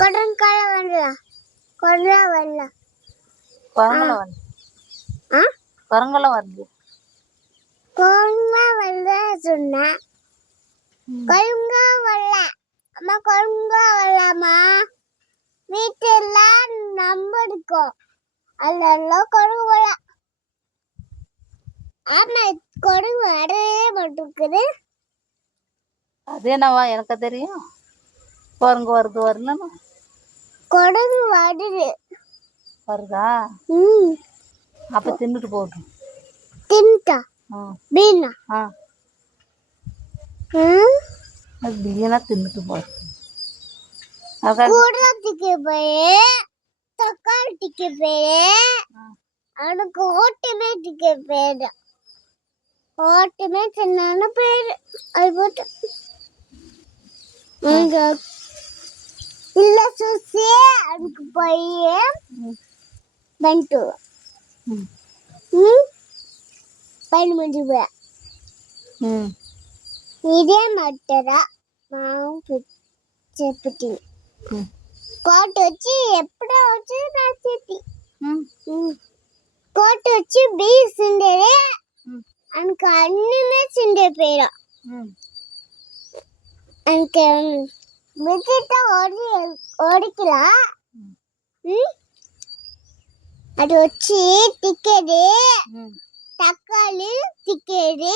கொடுங்கால வரலாம் கொடா வரலாம் குரங்கெல்லாம் வரல. ஆ குரங்கெல்லாம் வரல. கொழுங்கா வரல சொன்னேன். கொழுங்கா வரல அம்மா, கொழுங்கா வரலாமா? வீட்டெல்லாம் நம்ம இருக்கோம், அதெல்லாம் கொழுங்கு வரல. ஆமா, கொழுங்கு வரவே மாட்டேங்குது. அது என்னவா எனக்கு தெரியும். குரங்கு வருது வரலன்னு. கொழுங்கு வருது. வருதா? ம் அப்போ தின்னுட்டு போகட்டும். தின்ட்டா பீனா? ஆ, அது பிரியாணா தின்னுட்டு போகட்டும். கூடத்துக்கு போய் தக்காளிக்கு போய் அவனுக்கு ஓட்டமேட்டிக்கு பேரு. ஓட்டமே சின்ன பேரு. அது போட்டு இல்ல சுசி அதுக்கு போய் பண்டு பதினஞ்சு பேர் இதே மாட்டதா செப்பட்டி கோட்டை வச்சு எப்படி வச்சு நான் செட்டி கோட்டை வச்சு பீ சிண்டரே எனக்கு அண்ணுமே சிண்ட பேரா. எனக்கு விட்டுட்டா ஓடிக்கலாம். அது வச்சு டிக்கெட்டு தக்காளி டிக்கெட்டு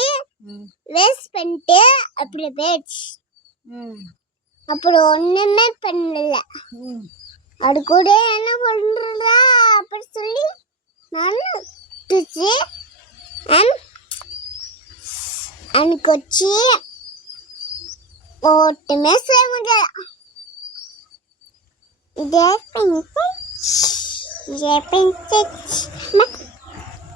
வேஸ்ட் பண்ணிட்டு அப்படி போயிடுச்சு. அப்புறம் ஒண்ணுமே பண்ணல. அது கூட என்ன பண்றதா அப்படி சொல்லி நானும் தூச்சி எனக்கு வச்சு ஓட்டுமே செய்ய முடியல. இதே பெஞ்சு